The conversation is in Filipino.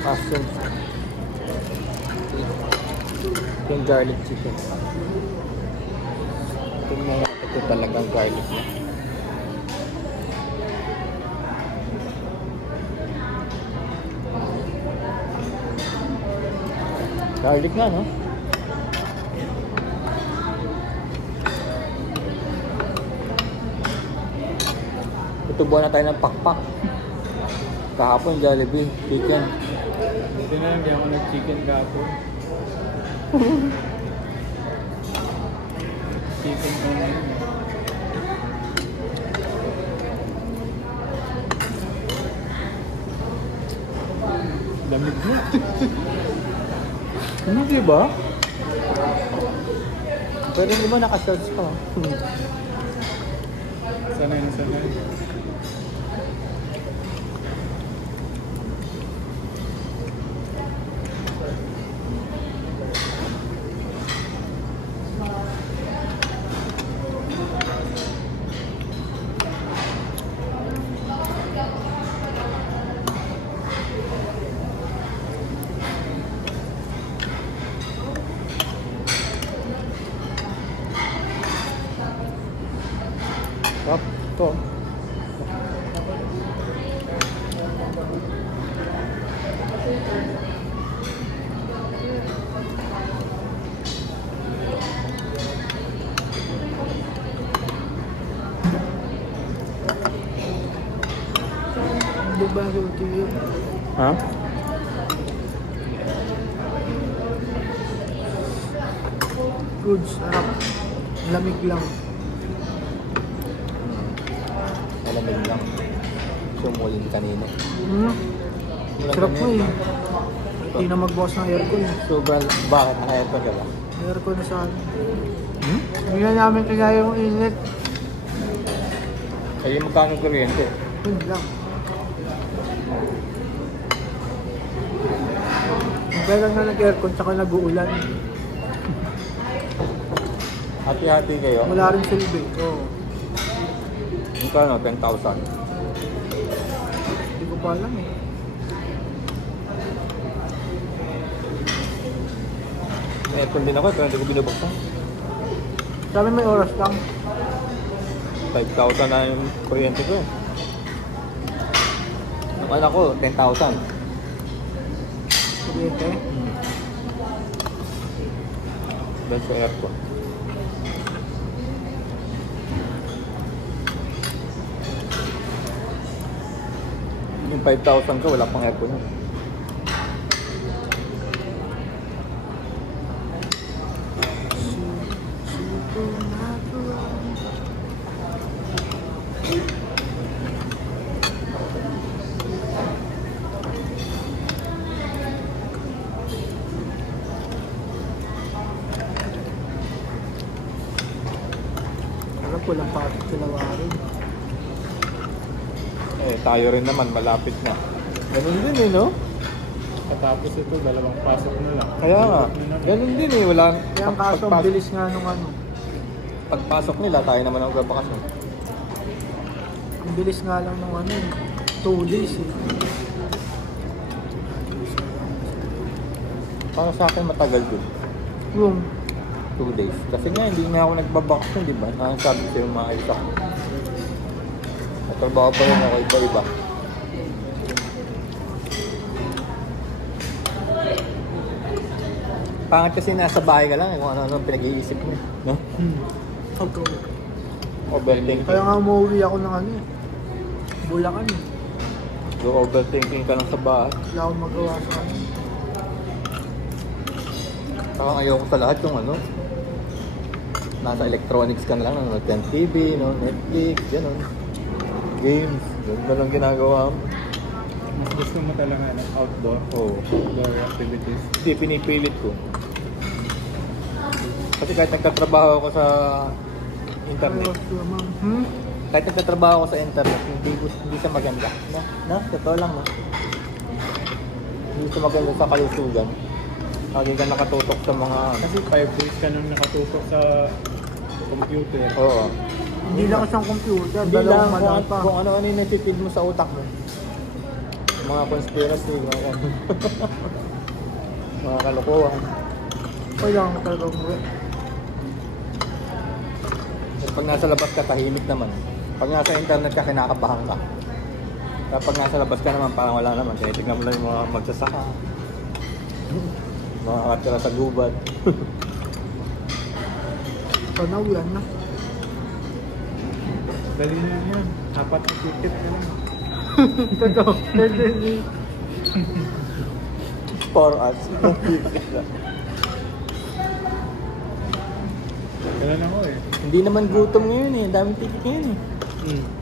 mushroom. Yung garlic chicken. Tingnan natin ito talagang garlic na. Garlic na, no? Tutubuan na tayo ng pakpak. Kahapon, Jollibee, chicken. Buti na lang, di ako nag-chicken kahapon. Chicken ko na yun. Lamig na. Hindi ba? Pero hindi ba naka-search ka? Sanay na sanay. Sarap. Ito. Diba roti yun? Ha? Good, sarap. Lamig lang. Malamig lang. Sumulin kanina. Sarap mo eh. Hindi na magbukas ng aircon. Sobrang, bakit? Naka-aircon ka ba? Aircon na sa akin. Hindi na namin kaya yung init. Kaya magkano kuryente? Yun lang. Kaya lang na nag-aircon tsaka nag-uulan. Hati-hati kayo? Wala rin silbi. Oo. Magkano? 10,000? Hindi ko pa alam eh. May aircon din ako pero hindi ko binubuksan. Sabi may oras lang. 5,000 na yung kuryente ko. Ang anak ko, 10,000. Kuryente. Dahil sa aircon. Yung 5,000 ko, wala pang aircon yun. Alam ko lang patik sila warin. Eh, tayo rin naman, malapit na. Ganun din eh, no? Katapos ito, dalawang pasok na lang. Kaya nga, ganun din eh, wala. Kaya ang kaso, ang bilis nga nung ano. Pagpasok nila, tayo naman ang gabakasyon. Ang bilis nga lang nung ano, 2 days eh. Para sa akin, matagal din. Yung 2 days. Kasi nga, hindi na ako nagbabakasyon, di ba? Nakasabi sa'yo maayos ako. Natrabaho pa rin ako iba-iba. Pangat kasi nasa bahay ka lang, kung ano-ano pinag-iisip mo. No? okay. Overthinking. Kaya nga umuwi ako ng ano eh. Bulacan eh. Do overthinking ka lang sa bahay. Wala akong magawa sa ano. Saka ayoko sa lahat yung ano. Nasa electronics ka na lang, nanonood ka ng TV, no? Netflix, gano'n. Games, gano'n na lang ginagawa mo. Mas gusto mo talaga ng outdoor? Oo. Outdoor activities? Hindi, pinipilit ko. Kasi kahit nagtatrabaho ako sa internet, kahit nagtatrabaho ako sa internet, hindi siya maganda. No? Totoo lang, no? Hindi siya maganda sa kalusugan. Lagi ka nakatutok sa mga... Kasi 5 days ka nung nakatutok sa computer. Oo. Hindi lang isang computer, Hindi lang dalawang malang pa. kung ano-ano yung natitid mo sa utak mo. Mga conspiracy, mga mga kalokohan. Kailangan ka talaga umuwi. Pag nasa labas ka, tahimik naman. Pag nasa internet ka, kinakabahan ka. Kapag nasa labas ka naman, parang wala naman. Kaya tignan mo lang yung mga magsasaka. Mga katira sa gubat. Panawian na. Dali na yan. Apat na ticket ka lang. Totoo. For us. Kailan ako eh. Hindi naman gutom ngayon eh. Daming ticket ngayon eh. Hmm.